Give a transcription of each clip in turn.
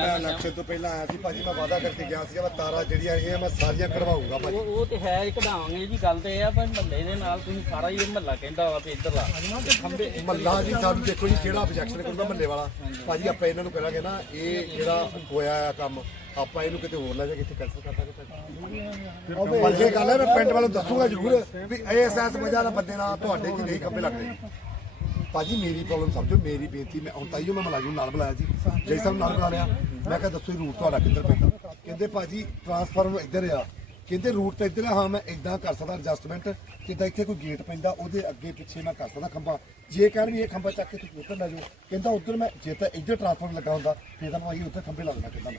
ਮੈਂ ਇਲੈਕਸ਼ਨ ਤੋਂ ਪਹਿਲਾਂ ਆਇਆ ਸੀ ਭਾਜੀ ਮੈਂ ਵਾਅਦਾ ਕਰਕੇ ਗਿਆ ਸੀ ਮੈਂ ਤਾਰਾਂ ਜਿਹੜੀਆਂ ਹੈਗੀਆਂ ਮੈਂ ਸਾਰੀਆਂ ਕਢਵਾਉਂਗਾ ਭਾਜੀ। ਉਹ ਉਹ ਤੇ ਹੈ ਹੀ ਕਢਾਵਾਂਗੇ ਜੀ ਗੱਲ ਤੇ ਇਹ ਆ ਪਰ ਮਹੱਲੇ ਦੇ ਨਾਲ ਤੁਸੀਂ ਸਾਰਾ ਹੀ ਮਹੱਲਾ ਕਹਿੰਦਾ ਵਾ ਵੀ ਇੱਧਰ ਲਾ। ਖੰਬੇ ਮੱਲਾ ਜੀ ਸਾਨੂੰ ਦੇਖੋ ਜੀ ਜਿਹੜਾ ਆਬਜੈਕਸ਼ਨ ਕਰੂਗਾ ਮੱਲੇ ਵਾਲਾ? ਭਾਜੀ ਆਪਾਂ ਇਹਨਾਂ ਨੂੰ ਕਰਾਂਗੇ ਨਾ ਇਹ ਜਿਹੜਾ ਹੋਇਆ ਆ ਕੰਮ ਆਪਾਂ ਇਹਨੂੰ ਕਿਤੇ ਹੋਰ ਲੈ ਜਾ ਕੇ ਇੱਥੇ ਕੈਂਸਲ ਕਰ ਦਾਂਗੇ ਪਰ ਇਹ ਗੱਲ ਹੈ ਮੈਂ ਪਿੰਡ ਵਾਲੋਂ ਦੱਸੂਗਾ ਜ਼ਰੂਰ ਵੀ ਇਸ ਐਸ ਵਜ੍ਹਾ ਨਾਲ ਬੰਦੇ ਨਾਲ ਤੁਹਾਡੇ ਕੀ ਨਹੀਂ ਖੰਬੇ ਲੱਗਦੇ। ਭਾਜੀ ਮੇਰੀ ਪ੍ਰੋਬਲਮ ਸਮਝੋ ਮੇਰੀ ਬੇਨਤੀ ਮੈਂ ਹੁਣ ਤਾਈਓ ਮੈਂ ਮਲਾਜੂ ਨਾਲ ਬੁਲਾਇਆ ਸੀ ਜੈ ਸਾਹਿਬ ਨਾਲ ਬੁਲਾ ਲਿਆ ਮੈਂ ਕਿਹਾ ਦੱਸੋ ਰੂਟ ਤੁਹਾਡਾ ਕਿੱਧਰ ਪੈਂਦਾ? ਕਹਿੰਦੇ ਭਾਜੀ ਟਰਾਂਸਫਾਰਮਰ ਇੱਧਰ ਆ। ਕਹਿੰਦੇ ਰੂਟ ਤਾਂ ਇੱਧਰ ਆ, ਹਾਂ, ਮੈਂ ਇਦਾਂ ਕਰ ਸਕਦਾ ਐਡਜਸਟਮੈਂਟ ਜਿੱਦਾਂ ਇੱਥੇ ਕੋਈ ਗੇਟ ਪੈਂਦਾ, ਉਹਦੇ ਅੱਗੇ ਪਿੱਛੇ ਮੈਂ ਕਰ ਸਕਦਾ ਖੰਭਾ। ਜੇ ਕਹਿਣ ਵੀ ਇਹ ਖੰਭਾ ਚੱਕ ਕੇ ਤੁਸੀਂ ਉੱਧਰ ਲੈ ਜਾਓ, ਕਹਿੰਦਾ ਉੱਧਰ ਮੈਂ, ਜੇ ਤਾਂ ਇੱਧਰ ਟਰਾਂਸਫਾਰਮ ਲੱਗਾ ਹੁੰਦਾ, ਫਿਰ ਤਾਂ ਭਾਈ ਉੱਥੇ ਖੰਭੇ ਲੱਗਣਾ ਕਹਿੰਦਾ ਮੈਂ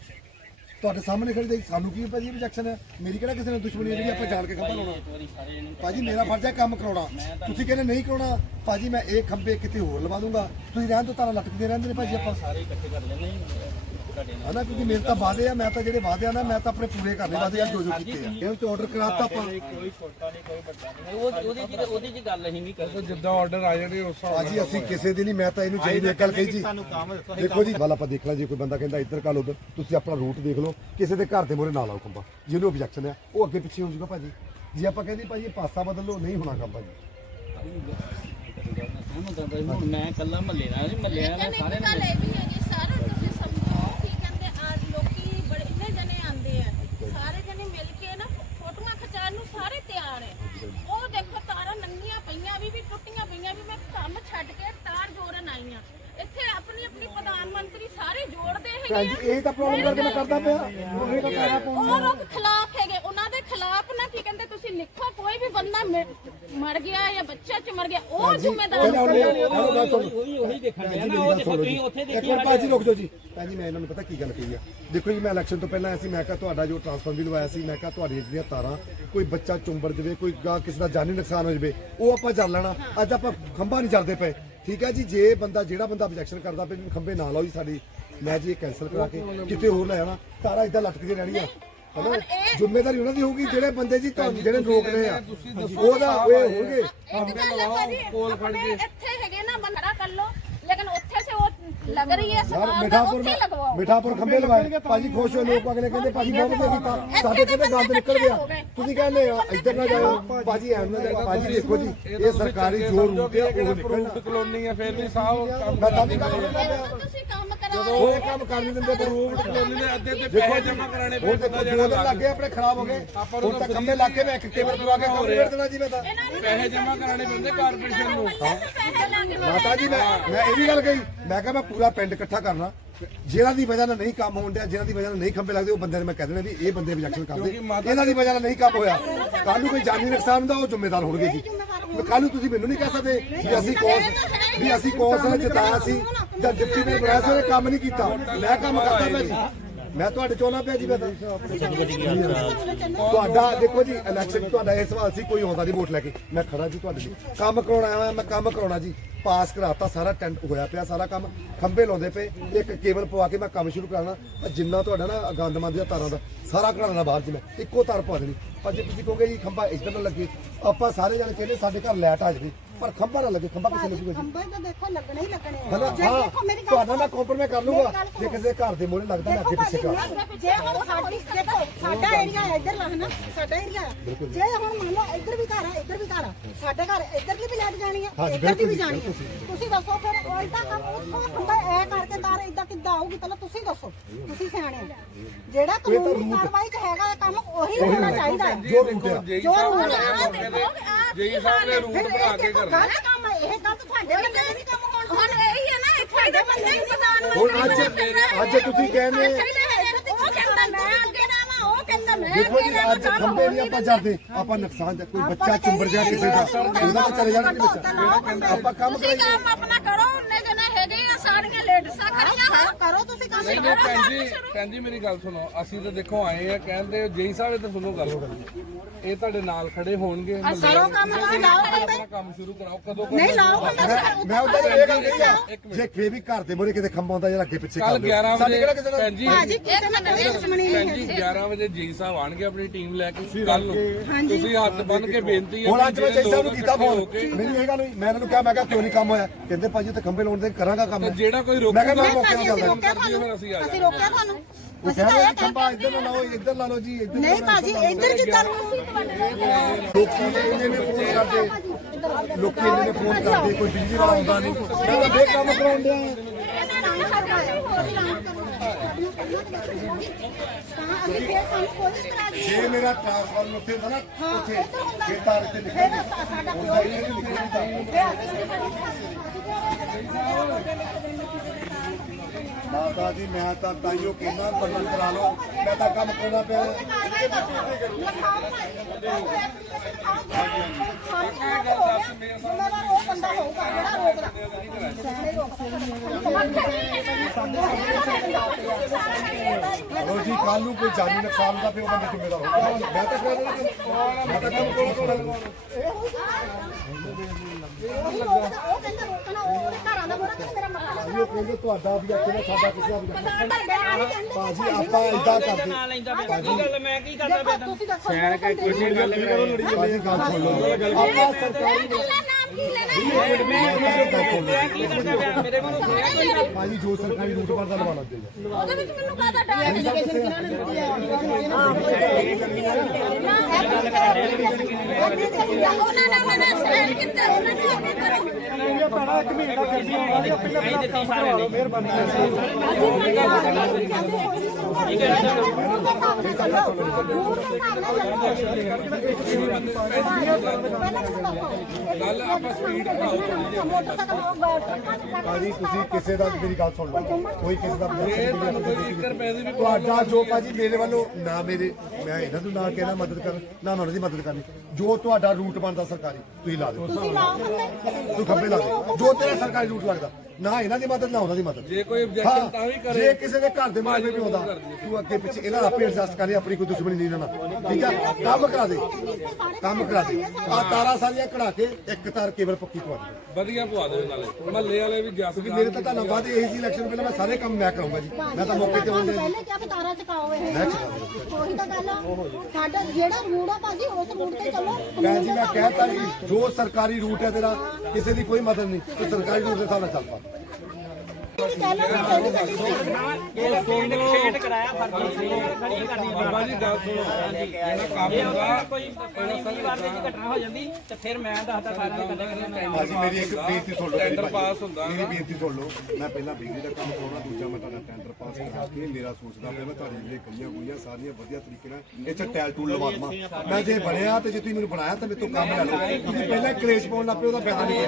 ਤੁਹਾਡੇ ਸਾਹਮਣੇ ਖੜੀ ਦੇਖ, ਸਾਨੂੰ ਕੀ ਭਾਜੀ ਰਿਜੈਕਸ਼ਨ ਹੈ? ਮੇਰੀ ਕਿਹੜਾ ਕਿਸੇ ਨਾਲ ਦੁਸ਼ਮਣੀ ਹੈ ਜਿਹੜੀ ਆਪਾਂ ਜਾਣ ਕੇ ਖੰਭਾ ਲਾਉਣਾ? ਭਾਜੀ, ਮੇਰਾ ਫਰਜ਼ ਹੈ ਕੰਮ ਕਰਾਉਣਾ। ਤੁਸੀਂ ਕਹਿੰਦੇ ਨਹੀਂ ਕਰਾਉਣਾ। ਭਾਜੀ, ਮੈਂ ਇਹ ਖੰਭੇ ਕਿਤੇ ਹੋਰ ਲਵਾ ਦੂੰਗਾ। ਤੁਸੀਂ ਰਹਿਣ ਤੋਂ ਤਾਰਾ ਲਟਕਦੇ ਰਹਿੰਦੇ ਨੇ ਭਾਜੀ ਆਪਾਂ। ਸਾਰੇ ਇਕੱਠੇ ਕਰ ਲੈਣੇ ਹਨਾ ਕਿਉਂਕਿ ਮੇਰੇ ਤਾਂ ਵਾਅਦੇ ਆ ਮੈਂ ਤਾਂ ਜਿਹੜੇ ਵਾਅਦੇ ਆ ਨਾ ਮੈਂ ਤਾਂ ਆਪਣੇ ਪੂਰੇ ਕਰਨੇ ਵਾਅਦੇ ਆ ਜੋ ਜੋ ਕੀਤੇ ਆ। ਤੇ ਆਰਡਰ ਕਰਾਤਾ ਆਪਾਂ। ਕੋਈ ਛੋਟਾ ਨਹੀਂ ਕੋਈ ਵੱਡਾ ਨਹੀਂ। ਉਹ ਉਹਦੀ ਜੀ ਉਹਦੀ ਜੀ ਗੱਲ ਅਸੀਂ ਨਹੀਂ ਕਰਦੇ। ਜਿੱਦਾਂ ਆਰਡਰ ਆ ਜਾਣੇ ਉਸ ਹਿਸਾਬ ਅਸੀਂ ਕਿਸੇ ਦੀ ਨਹੀਂ ਮੈਂ ਤਾਂ ਇਹਨੂੰ ਜਈ ਨੇ ਗੱਲ ਕਹੀ ਜੀ। ਦੇਖੋ ਜੀ ਵਾਲ ਆਪਾਂ ਦੇਖ ਲਾਂ ਜੇ ਕੋਈ ਬੰਦਾ ਕਹਿੰਦਾ ਇੱਧਰ ਕੱਲ ਉਧਰ ਤੁਸੀਂ ਆਪਣਾ ਰੂਟ ਦੇਖ ਲਓ ਕਿਸੇ ਦੇ ਘਰ ਦੇ ਮੂਹਰੇ ਨਾ ਲਾਓ ਖੰਭਾ। ਜਿਹਨੂੰ ਆਬਜੈਕਸ਼ਨ ਆ ਉਹ ਅੱਗੇ ਪਿੱਛੇ ਹੋ ਜਾਊਗਾ ਭਾਜੀ। ਜੇ ਆਪਾਂ ਕਹਿੰਦੇ ਭਾਜੀ ਇਹ ਪਾਸਾ ਬਦਲ ਲਓ ਨਹੀਂ ਹੋਣਾ ਕੰਮ ਭਾਜੀ। ਮੈਂ ਦਾ ਨਹੀਂ ਮਹੱਲੇ ਦਾ ਲੇਕਿਨ ਸਾਰੇ ਇੱਕ ਗੱਲ ਇਹ ਵੀ ਹੈਗੀ ਸਾਰਾ ਤੁਸੀਂ ਸਮਝੋ ਕੀ ਕਹਿੰਦੇ ਆ ਲੋਕੀ ਬੜੇ ਇੰਨੇ ਜਣੇ ਆਂਦੇ ਆ ਸਾਰੇ ਜਣੇ ਮਿਲ ਕੇ ਨਾ ਫੋਟੋਆਂ ਖਿਚਾਉਣ ਨੂੰ ਸਾਰੇ ਤਿਆਰ ਹੈ ਉਹ ਦੇਖੋ ਤਾਰਾਂ ਨੰਗੀਆਂ ਪਈਆਂ ਵੀ ਵੀ ਟੁੱਟੀਆਂ ਪਈਆਂ ਵੀ ਮੈਂ ਕੰਮ ਛੱਡ ਕੇ ਤਾਰ ਜੋੜਨ ਆਈ ਆ ਇੱਥੇ ਆਪਣੀ ਆਪਣੀ ਪ੍ਰਧਾਨ ਮੰਤਰੀ ਸਾਰੇ ਜੋੜਦੇ ਹੈਗੇ ਭੈਣ ਜੀ ਇਹ ਤਾਂ ਪ੍ਰੋਬਲਮ ਕਰਕੇ ਮੈਂ ਕਰਦਾ ਪਿਆ। ਉਹੀ ਤਾਂ ਉਹ ਲੋਕ ਖਿਲਾਫ ਹੈਗੇ ਉਹਨਾਂ ਦੇ ਖਿਲਾਫ ਨਾ ਕੀ ਕਹਿੰਦੇ ਤੁਸੀਂ ਲਿਖੋ ਕੋਈ ਵੀ ਬੰਦਾ ਮਿ- ਮਰ ਗਿਆ ਜਾਂ ਬੱਚਾ ਚ ਮਰ ਗਿਆ ਉਹ ਜ਼ਿੰਮੇਦਾਰ ਪਹਿਲਾਂ ਉਹਨੇ ਉਹਨੂੰ ਗੱਲ ਸੁਣ। ਉਹੀ ਉਹੀ ਦੇਖਣ ਨਾ ਉਹ ਦੇਖੋ ਤੁਸੀਂ ਉੱਥੇ ਇੱਕ ਦੇਖੀ ਮਿੰਟ ਭਾਜੀ ਰੁਕ ਜਾਓ ਜੀ। ਭੈਣ ਜੀ ਮੈਂ ਇਹਨਾਂ ਨੂੰ ਪਤਾ ਕੀ ਗੱਲ ਕਹੀ ਆ? ਦੇਖੋ ਜੀ ਮੈਂ ਇਲੈਕਸ਼ਨ ਤੋਂ ਪਹਿਲਾਂ ਆਇਆ ਸੀ ਮੈਂ ਕਿਹਾ ਤੁਹਾਡਾ ਜੋ ਟ੍ਰਾਂਸਫਰ ਵੀ ਲਵਾਇਆ ਸੀ ਮੈਂ ਕਿਹਾ ਤੁਹਾਡੀਆਂ ਜਿਹੜੀਆਂ ਤਾਰਾਂ ਕੋਈ ਬੱਚਾ ਚੁੰਬੜ ਜਾਵੇ ਕੋਈ ਗਾਂ ਕਿਸੇ ਦਾ ਜਾਨੀ ਨੁਕਸਾਨ ਹੋ ਜਾਵੇ ਉਹ ਆਪਾਂ ਜਰ ਲੈਣਾ। ਅੱਜ ਆਪਾਂ ਖੰਭਾ ਨਹੀਂ ਜਰਦੇ ਪਏ। ਠੀਕ ਹੈ ਜੀ ਜੇ ਬੰਦਾ ਜਿਹੜਾ ਬੰਦਾ ਆਬਜੈਕਸ਼ਨ ਕਰਦਾ ਪਏ ਖੰਭੇ ਨਾ ਲਾਓ ਜੀ ਸਾਡੀ। ਮੈਂ ਜੀ ਇਹ ਕੈਨਸਲ ਕਰਾ ਕੇ ਕਿਤੇ ਹੋਰ ਲੈ ਆਉਣਾ। ਤਾਰਾਂ ਇਦਾਂ ਲਟਕਦੀਆਂ ਰਹਿਣੀਆਂ। ਹਨਾ? ਜ਼ਿੰਮੇਵਾਰੀ ਉਹਨਾਂ ਦੀ ਹੋਊਗੀ ਜਿਹੜੇ ਬੰਦੇ ਜੀ ਤੁਹਾਨੂੰ ਜਿਹੜੇ ਰੋਕ ਰਹੇ ਆ। ਉਹਦਾ ਉਹ ਹੋਣਗੇ। ਇੱਥੇ ਹੈਗੇ ਨਾ ਬੰਦਾ ਕਰ ਲੋ ਲੇਕਿਨ ਉੱਥੇ ਸੇ ਉਹ ਲੱਗ ਰਹੀ ਹੈ ਦਾ ਮਿਠਾਪੁਰ ਮਿਠਾਪੁਰ ਖੰਬੇ ਲਵਾਏ। ਭਾਜੀ ਖੁਸ਼ ਹੋਏ ਲੋਕ ਅਗਲੇ ਕਹਿੰਦੇ ਭਾਜੀ ਬਹੁਤ ਵਧੀਆ ਕੀਤਾ। ਸਾਡੇ ਕਿਤੇ ਗੰਦ ਨਿਕਲ ਗਿਆ। ਤੁਸੀਂ ਕਹਿੰਦੇ ਆ ਇੱਧਰ ਨਾ ਜਾਓ। ਭਾਜੀ ਐਂ ਨਾ ਜਾਓ। ਭਾਜੀ ਦੇਖੋ ਜੀ ਇਹ ਸਰਕਾਰੀ ਜੋ ਰੂਟ ਹੈ ਉਹ ਨਿਕਲਣਾ। ਕਲੋਨੀ ਆ ਫਿਰ ਵੀ ਸਾਹ ਕੰਮ ਮੈਂ ਤਾਂ ਵੀ ਜਦੋਂ ਕੰਮ ਉਹ ਇਹ ਕੰਮ ਕਰ ਨਹੀਂ ਦਿੰਦੇ ਪਰ ਕਲੋਨੀ ਦੇ ਅੱਧੇ ਤੇ ਪੈਸੇ ਜੀ ਜਮਾ ਕਰਾਣੇ ਹੁਣ ਦੋ ਦਿਨ ਲੱਗੇ ਆਪਣੇ ਖਰਾਬ ਹੋ ਗਏ ਹੁਣ ਤਾਂ ਖੰਬੇ ਲਾ ਕੇ ਮੈਂ ਇੱਕ ਕੇਬਲ ਪਵਾ ਕੇ ਕੰਮ ਕਰ ਦੇਣਾ ਜੀ ਮੈਂ ਤਾਂ। ਪੈਸੇ ਜਮਾ ਕਰਾਣੇ ਪੈਂਦੇ ਕਾਰਪੋਰੇਸ਼ਨ ਨੂੰ। ਮਾਤਾ ਜੀ ਮੈਂ ਮੈਂ ਇਹ ਵੀ ਗੱਲ ਕਹੀ ਮੈਂ ਕਿਹਾ ਮੈਂ ਪੂਰਾ ਪਿੰਡ ਇਕੱਠਾ ਕਰਨਾ। ਜਿਹਨਾਂ ਦੀ ਵਜ੍ਹਾ ਨਾਲ ਨਹੀਂ ਕੰਮ ਹੋਣ ਡਿਆ ਜਿਹਨਾਂ ਦੀ ਵਜ੍ਹਾ ਨਾਲ ਨਹੀਂ ਖੰਬੇ ਲੱਗਦੇ ਉਹ ਬੰਦੇ ਨੇ ਮੈਂ ਕਹਿ ਦੇਣਾ ਵੀ ਇਹ ਬੰਦੇ ਆਬਜੈਕਸ਼ਨ ਕਰਦੇ। ਇਹਨਾਂ ਦੀ ਵਜ੍ਹਾ ਨਾਲ ਨਹੀਂ ਕੰਮ ਹੋਇਆ। ਕੱਲ ਨੂੰ ਕੋਈ ਜਾਨੀ ਨੁਕਸਾਨ ਹੁੰਦਾ ਉਹ ਜ਼ਿੰਮੇਦਾਰ ਹੋਣਗੇ ਜੀ। ਕੱਲ ਨੂੰ ਤੁਸੀਂ ਮੈਨੂੰ ਨਹੀਂ ਕਹਿ ਸਕਦੇ ਵੀ ਅਸੀਂ ਕੌਣ ਵੀ ਅਸੀਂ ਕੌਣ ਜਿਤਾਇਆ ਸੀ। ਜਾਂ ਡਿਪਟੀ ਨੇ ਬਣਾਇਆ ਸੀ, ਉਹਨੇ ਕੰਮ ਨਹੀਂ ਕੀਤਾ। ਮੈਂ ਕੰਮ ਕਰਦਾ ਪਿਆ ਜੀ ਮੈਂ ਤੁਹਾਡੇ ਚੋਣਾ ਪਿਆ ਜੀ ਮੈਂ ਤਾਂ ਤੁਹਾਡਾ, ਦੇਖੋ ਜੀ ਇਲੈਕਸ਼ਨ ਤੁਹਾਡਾ ਇਹ ਸਵਾਲ ਸੀ, ਕੋਈ ਆਉਂਦਾ ਨਹੀਂ ਵੋਟ ਲੈ ਕੇ। ਮੈਂ ਖੜਾ ਜੀ ਤੁਹਾਡੇ ਲਈ। ਕੰਮ ਕਰਾਉਣਾ ਆਇਆ ਮੈਂ ਕੰਮ ਕਰਾਉਣਾ ਜੀ। ਪਾਸ ਕਰਾਤਾ, ਸਾਰਾ ਟੈਂਟ ਹੋਇਆ ਪਿਆ, ਸਾਰਾ ਕੰਮ। ਖੰਭੇ ਲਾਉਂਦੇ ਪਏ, ਇੱਕ ਕੇਬਲ ਪਵਾ ਕੇ ਮੈਂ ਕੰਮ ਸ਼ੁਰੂ ਕਰਾਉਣਾ। ਪਰ ਜਿੰਨਾ ਤੁਹਾਡਾ ਨਾ ਗੰਦਮੰਦ ਦੀਆਂ ਤਾਰਾਂ ਦਾ, ਸਾਰਾ ਕਢਾ ਦੇਣਾ ਬਾਹਰ ਜੀ ਮੈਂ। ਇੱਕੋ ਤਾਰ ਪਵਾ ਦੇਣੀ। ਪਰ ਜੇ ਤੁਸੀਂ ਕਹੋਗੇ ਜੀ, ਖੰਭਾ ਇੱਧਰ ਨਾ ਲੱਗੇ, ਆਪਾਂ ਸਾਰੇ ਜਣੇ ਕਹਿੰਦੇ ਸਾਡੇ ਘਰ ਲਾਈਟ ਆ ਜਾਵੇ। ਪਰ ਖੰਭਾ ਨਾ ਲੱਗੇ ਖੰਭਾ ਕਿੱਥੇ ਲੱਗੂਗਾ ਜੀ। ਖੰਭੇ ਤਾਂ ਦੇਖੋ ਲੱਗਣੇ ਹੀ ਲੱਗਣੇ ਆ। ਹਨਾ ਜੇ ਹਾਂ ਦੇਖੋ ਮੇਰੀ ਗੱਲ ਤੁਹਾਡਾ ਮੈਂ। ਕੰਪਰਮਾਈਜ਼ ਕਰ ਲੂੰਗਾ ਜੇ। ਕਿਸੇ ਘਰ ਦੇ ਮੋਹਰੇ ਲੱਗਦਾ ਮੈਂ ਦੇਖੋ ਅੱਗੇ ਪਿੱਛੇ ਭਾਜੀ, ਕਰਾਂ ਜੇ ਹੁਣ ਸਾਡੀ ਦੇਖੋ ਸਾਡਾ ਏਰੀਆ ਹੈ ਇੱਧਰ ਲਾ ਹਨਾ ਸਾਡਾ ਏਰੀਆ ਹੈ। ਜੇ। ਹੁਣ ਮੰਨ ਲਓ ਇੱਧਰ ਵੀ ਘਰ ਹੈ ਇੱਧਰ ਵੀ ਘਰ ਹੈ ਸਾਡੇ ਘਰ ਇੱਧਰ ਦੀ ਵੀ ਲੈਟ ਜਾਣੀ ਹੈ ਹਾਂਜੀ, ਇੱਧਰ ਦੀ ਵੀ ਬਿਲਕੁਲ ਜਾਣੀ ਹੈ ਤੁਸੀਂ ਦੱਸੋ ਫਿਰ ਉਲਟਾ ਕੰਮ ਉੱਥੋਂ ਖੰਭਾ ਐ ਕਰਕੇ ਤਾਰ ਇਦਾਂ ਕਿੱਦਾਂ ਆਊਗੀ? ਪਹਿਲਾਂ ਤੁਸੀਂ ਦੱਸੋ। ਤੁਸੀਂ ਸਿਆਣੇ ਹੋ ਜਿਹੜਾ ਕਾਨੂੰਨੀ ਕਾਰਵਾਈ ਚ ਹੈਗਾ ਇਹ ਕੰਮ ਉਹੀ ਹੋਣਾ ਚਾਹੀਦਾ ਹੈ। ਜੋ ਰੂਟ ਆ। ਜੋ ਰੂਲ ਜੇਈ ਸਾਹਿਬ ਨੇ ਰੂਟ ਬਣਾ ਕੇ ਕਰਨਾ। ਗੱਲ ਕੰਮ ਹੈ? ਇਹ ਗੱਲ ਤੁਹਾਡੇ ਬੰਦੇ ਦੇ ਨਹੀਂ ਕੰਮ ਹੋਣ ਹੁਣ ਇਹੀ ਹੈ ਨਾ ਇੱਥੇ ਦੇ ਬੰਦੇ ਹੀ ਪ੍ਰਧਾਨ ਹੁਣ ਅੱਜ ਅੱਜ ਤੁਸੀਂ ਕਹਿੰਦੇ ਉਹ ਕਹਿੰਦਾ ਮੈਂ ਅੱਗੇ ਨਾ ਆਵਾਂ ਉਹ ਕਹਿੰਦਾ ਮੈਂ ਦੇਖੋ ਜੀ ਅੱਜ ਖੰਭੇ ਨਹੀਂ ਆਪਾਂ ਜਰਦੇ ਆਪਾਂ ਨੁਕਸਾਨ ਜਾਂ ਕੋਈ ਬੱਚਾ ਚੁੰਬੜ ਗਿਆ ਕਿਸੇ ਦਾ ਉਹਦਾ ਚਲੇ ਜਾਣਾ ਨਹੀਂ ਬੱਚਾ ਆਪਾਂ ਕੰਮ ਤੁਸੀਂ ਕਰਾਈਏ ਕੰਮ ਆਪਣਾ ਕਰੋ ਉਹਨੇ ਜਣੇ ਹੈਗੇ ਆ ਸਾਰੀਆਂ ਲੇਡੀਸਾਂ ਖੜੀਆਂ ਹਾਂ ਕਰੋ ਤੁਸੀਂ ਕੰਮ ਨਹੀਂ ਨਹੀਂ ਭੈਣ ਜੀ ਭੈਣ ਜੀ ਮੇਰੀ ਗੱਲ ਸੁਣੋ। ਅਸੀਂ ਤਾਂ ਦੇਖੋ ਆਏ ਆ ਕਹਿੰਦੇ ਜੇਈ ਸਾਹਿਬ ਇਹ ਤਾਂ ਸੁਣੋ ਗੱਲ। ਇਹ ਤੁਹਾਡੇ ਨਾਲ ਖੜੇ ਹੋਣਗੇ। ਕਰੋ ਕੰਮ ਤੁਸੀਂ ਲਾਓ ਆਪਣਾ ਕੰਮ ਸ਼ੁਰੂ ਕਰਾਓ ਕਦੋਂ ਕਰਨਾ? ਨਹੀਂ ਲਾਓ ਮੈਂ ਮੈਂ ਉਹਦਾ ਇਹ ਗੱਲ ਕਹੀ ਆ ਜੇ ਫੇਰ ਵੀ ਘਰ ਦੇ ਮੋਰੇ ਕਿਤੇ ਖੰਭਾ ਹੁੰਦਾ ਜਾਂ ਅੱਗੇ ਪਿੱਛੇ ਕੱਲ ਕਰ ਦਿਓ 11 ਸਾਡੇ ਵਜੇ ਕਿਹੜਾ ਕਿਸੇ ਦਾ? ਭੈਣ ਜੀ ਭਾਜੀ ਕਿਸੇ ਨਾਲ ਕੋਈ ਦੁਸ਼ਮਣੀ ਨਹੀਂ ਭੈਣ ਜੀ 11 ਵਜੇ ਜੀ ਸਾਹਿਬ ਆਣਗੇ ਆਪਣੀ ਟੀਮ ਲੈ ਕੇ ਕੱਲ ਨੂੰ ਤੁਸੀਂ ਹੱਥ ਬੰਨ ਕੇ ਬੇਨਤੀ ਹੈ ਹੁਣ ਅੱਜ ਮੈਂ ਜਿਹੜੇ ਚਾਈ ਸਾਹਿਬ ਨੂੰ ਲੋਕ ਕੀਤਾ ਇਕੱਠੇ ਫੋਨ ਹੋ ਕੇ ਮੈਨੂੰ ਇਹ ਗੱਲ ਹੋਈ ਮੈਂ ਇਹਨਾਂ ਨੂੰ ਕਿਹਾ ਮੈਂ ਕਿਹਾ ਕਿਉਂ ਨਹੀਂ ਕੰਮ ਹੋਇਆ? ਕਹਿੰਦੇ ਭਾਜੀ ਉੱਥੇ ਖੰਭੇ ਲਾਉਣ ਦੇ ਕਰਾਂਗਾ ਕੰਮ। ਤੇ ਜਿਹੜਾ ਕੋਈ ਮੈਂ ਕਿਹਾ ਮੈਂ ਨਹੀਂ ਮੌਕੇ ਭਾਜੀ ਨਾਲ ਤੁਹਾਨੂੰ ਅਸੀਂ ਰੋਕਿਆ ਤੁਹਾਨੂੰ। ਅਸੀਂ ਕਹਿ ਤਾਂ ਇਹ ਖੰਭਾ ਇੱਧਰ ਨਾ ਲਾਓ ਇੱਧਰ ਲਾ ਲਓ ਜੀ ਇੱਧਰ ਨਹੀਂ ਭਾਜੀ ਇੱਧਰ ਕਿੱਦਾਂ ਲੋਕੀ ਇਹਨੇ ਨੇ ਫੋਨ ਕਰਦੇ ਲੋਕੀ ਇਹਨੇ ਨੇ ਫੋਨ ਕਰਦੇ ਕੋਈ ਬਿਜਲੀ ਵਾਲਾ ਆਉਂਦਾ ਨਹੀਂ। ਮੈਂ ਤਾਂ ਬੇ ਕੰਮ ਕਰਾਉਣ ਡਿਆ ਅਸੀਂ ਕੋਈ ਜੇ ਮੇਰਾ ਟ੍ਰਾਂਸਫਾਰਮਰ ਉੱਥੇ ਹੁੰਦਾ ਨਾ ਹਾਂ ਉੱਥੇ ਜੇ ਤਾਰ ਤੇ ਨਿਕਲਦੀ ਸਾ- ਸਾਡਾ ਪਿਓ ਹੀ ਫੇਰ ਅਸੀਂ ਮਾਤਾ ਜੀ ਮੈਂ ਤਾਂ ਤਾਈਓ ਕਹਿੰਦਾ ਬੰਦਨ ਕਰਾ ਲਓ। ਮੈਂ ਤਾਂ ਕੰਮ ਕਰਨਾ ਪਿਆ। ਉਹ ਲੋ ਜੀ ਕੱਲ ਨੂੰ ਕੋਈ ਜਾਨੀ ਨੁਕਸਾਨ ਦਾ ਪਿਓ ਬੰਦੇ ਜ਼ਿੰਮੇਦਾਰ ਹੋਊਗਾ। ਮੈਂ ਤਾਂ ਕਹਿ ਰਿਹਾ ਮੈਂ ਤਾਂ ਕੰਮ ਕੋਲ ਕੋਲ ਉਹ ਕਹਿੰਦਾ ਰੋਕਣਾ ਉਹ ਘਰਾਂ ਦਾ ਮੋਰਾ ਮੇਰਾ ਮਕਾਨ ਕਹਿੰਦੇ ਤੁਹਾਡਾ ਵੀ ਅੱਗੇ ਸਾਡਾ ਕਿਸੇ ਦਾ ਭਾਜੀ ਭਾਜੀ ਆਪਾਂ ਇਦਾਂ ਕਰਦੇ ਨਾਲ ਲੈਂਦਾ ਪਿਆ ਕੀ ਗੱਲ ਮੈਂ ਕੀ ਕਰਦਾ ਪਿਆ ਤੁਸੀਂ ਸ਼ਹਿਰ ਕੇ ਕੋਈ ਗੱਲ ਭਾਜੀ ਗੱਲ ਸੁਣ ਲਓ ਆਪਾਂ ਸਰਕਾਰੀ ਮੈਂ ਕੀ ਕਰਦਾ ਪਿਆ ਮੇਰੇ ਕੋਲ ਸੁਣਿਆ ਕੋਈ ਗੱਲ ਭਾਜੀ ਜੋ ਸਰਕਾਰੀ ਰੂਟ ਪਰ ਦਾ ਲਵਾ ਲੱਗੇ ਉਹਨਾਂ ਨੇ ਮਨਾ ਸੈਲ ਕੀਤਾ ਉਹਨਾਂ ਨੇ ਅੱਗੇ ਨਹੀਂ ਗੱਲ ਆਪਾਂ ਸਪੀਡ ਭਾਜੀ ਤੁਸੀਂ ਕਿਸੇ ਦਾ ਮੇਰੀ ਗੱਲ ਸੁਣ ਲਓ। ਕੋਈ ਕਿਸੇ ਦਾ ਇਹ ਤੁਹਾਨੂੰ ਕੋਈ 1 ਰੁਪਏ ਦੀ ਵੀ ਤੁਹਾਡਾ ਜੋ ਭਾਜੀ ਮੇਰੇ ਵੱਲੋਂ ਨਾ ਮੇਰੇ ਮੈਂ ਇਹਨਾਂ ਨੂੰ ਨਾ ਕਹਿਣਾ ਮਦਦ ਕਰਨ ਨਾ ਮੈਂ ਉਹਨਾਂ ਦੀ ਮਦਦ ਕਰਨੀ। ਜੋ ਤੁਹਾਡਾ ਰੂਟ ਬਣਦਾ ਸਰਕਾਰੀ ਤੁਸੀਂ ਲਾ ਦਿਓ। ਤੁਸੀਂ ਲਾਓ ਬੰਦੇ। ਤੂੰ ਖੱਬੇ ਲਾ ਦੇ। ਜੋ ਤੇਰਾ ਸਰਕਾਰੀ ਰੂਟ ਲੱਗਦਾ ਨਾ ਇਹਨਾਂ ਦੀ ਮਦਦ ਨਾ ਉਹਨਾਂ ਦੀ ਮਦਦ। ਜੇ ਕੋਈ objection ਤਾਂ ਵੀ ਕਰੇ। ਜੇ ਕਿਸੇ ਦੇ ਘਰ ਦੇ ਮਾਲਕ ਵੀ ਆਉਂਦਾ ਤੂੰ ਅੱਗੇ ਪਿੱਛੇ ਇਹਨਾਂ ਦਾ ਆਪੇ ਐਡਜਸਟ ਕਰੇ ਆਪਣੀ ਕੋਈ ਦੁਸ਼ਮਣੀ ਨਹੀਂ ਇਹਨਾਂ ਨਾਲ ਠੀਕ ਹੈ ਕੰਮ ਕਰਾ ਦੇ। ਕੰਮ ਕਰਾ ਦੇ। ਆ ਤਾਰਾਂ ਸਾਰੀਆਂ ਕਢਾ ਕੇ ਇੱਕ ਤਾਰ ਕੇਬਲ ਪੱਕੀ ਪਵਾ ਦੇ। ਵਧੀਆ ਪਵਾ ਦਿਓ ਨਾਲੇ। ਮਹੱਲੇ ਵਾਲੇ ਵੀ ਜੱਸ ਕਿਉਂਕਿ ਮੇਰੇ ਤਾਂ ਤੁਹਾਨੂੰ ਬਾਅਦ ਇਹ ਸੀ ਇਲੈਕਸ਼ਨ ਪਹਿਲਾਂ ਮੈਂ ਸਾਰੇ ਕੰਮ ਮੈਂ ਕਰਾਉਂਗਾ ਜੀ। ਮੈਂ ਤਾਂ ਮੌਕੇ ਤੇ ਆਉਂਦੇ ਪਹਿਲੇ ਕਿਹਾ ਵੀ ਤਾਰਾ ਚਕਾਓ ਇਹ ਉਹੀ ਤਾਂ ਗੱਲ ਆ। ਸਾਡਾ ਜਿਹੜਾ ਰੂਟ ਆ ਭਾਜੀ ਉਸ ਰੂਟ ਤੇ ਚੱਲੋ। ਭੈਣ ਜੀ ਮੈਂ ਕਹਿਤਾ ਜੀ ਜੋ ਸਰਕਾਰੀ ਰੂਟ ਹੈ ਤੇਰਾ ਕਿਸੇ ਦੀ ਕੋਈ ਮਦਦ ਨਹੀਂ। ਤੂੰ ਸਰਕਾਰੀ ਰੂਟ ਦੇ ਹਿਸਾਬ ਨਾਲ ਚੱਲ ਪਾ। ਬਾਬਾ ਜੀ ਗੱਲ ਸੁਣੋ। ਜਿਹੜਾ ਕੰਮ ਇਹ ਹੁੰਦਾ ਅਗਰ ਕੋਈ ਪਾਣੀ ਦੀ ਵਾਰ ਵਿੱਚ ਘਟਨਾ ਹੋ ਜਾਂਦੀ ਤੇ ਫਿਰ ਮੈਂ ਦੱਸਦਾ ਸਾਰਿਆਂ ਨੂੰ ਕਦੇ ਕਦੇ ਟਾਈਮ ਭਾਜੀ ਮੇਰੀ ਇੱਕ ਬੇਨਤੀ ਸੁਣ ਲਓ ਟੈਂਡਰ। ਪਾਸ ਹੁੰਦਾ ਮੇਰੀ ਬੇਨਤੀ ਸੁਣ ਲਓ। ਮੈਂ ਪਹਿਲਾਂ ਬਿਜਲੀ ਦਾ ਕੰਮ ਕਰਾਉਣਾ ਦੂਜਾ ਮੈਂ ਤੁਹਾਡਾ ਟੈਂਡਰ ਪਾਸ ਕਰਾ ਕੇ ਮੇਰਾ ਸੋਚਦਾ ਪਿਆ ਮੈਂ ਤੁਹਾਡੀ ਜਿਹੜੇ ਗਲੀਆਂ ਗੁਲੀਆਂ ਸਾਰੀਆਂ ਵਧੀਆ ਤਰੀਕੇ ਨਾਲ ਇਹ ਚ ਟੈਲ ਟੂਲ ਲਵਾ ਦਵਾਂ। ਮੈਂ ਜੇ ਬਣਿਆ ਤੇ ਜੇ ਤੁਸੀਂ ਮੈਨੂੰ ਬਣਾਇਆ ਤਾਂ ਮੇਰੇ ਤੋਂ ਕੰਮ ਲੈ ਲਓ। ਤੁਸੀਂ ਪਹਿਲਾਂ ਕਲੇਸ਼ ਪਾਉਣ ਲੱਗ ਪਏ ਉਹਦਾ ਫਾਇਦਾ ਨਹੀਂ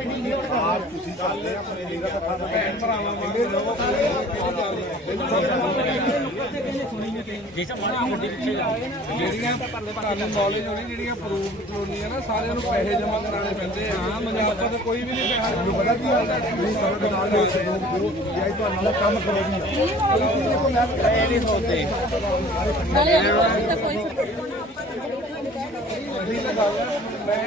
ਕੋਈ ਕਰ ਦੇ ਨੰਬਰ 1 ਆਪ ਤੁਸੀਂ ਕਰਦੇ ਆ ਪਰ ਮੇਰਾ ਤਾਂ ਭੈਣ ਭਰਾਵਾਂ ਵਾਂਗੇ ਲੋਕ ਜਿਹੜੀਆਂ ਤੁਹਾਨੂੰ ਨੌਲੇਜ ਹੋਣੀ ਜਿਹੜੀਆਂ ਅਪਰੂਵਡ ਕਲੋਨੀਆਂ ਨਾ ਸਾਰਿਆਂ ਨੂੰ ਪੈਸੇ ਜਮ੍ਹਾਂ ਕਰਾਉਣੇ ਪੈਂਦੇ ਆ ਮੈਨੂੰ ਤਾਂ ਕੋਈ ਵੀ ਨਹੀਂ ਪੈਸਾ ਮੈਨੂੰ ਪਤਾ ਕੀ ਹਾਲ ਹੈ ਤੁਸੀਂ ਸਮੇਂ ਨਾਲ ਨਾਲ ਸਹਿਯੋਗ ਦਿਓ ਜੇ ਤੁਹਾਡੇ ਨਾਲ ਕੰਮ ਕਰੋਗੀ ਇਹ ਨਹੀਂ ਸੋਚਦੇ ਮੈਂ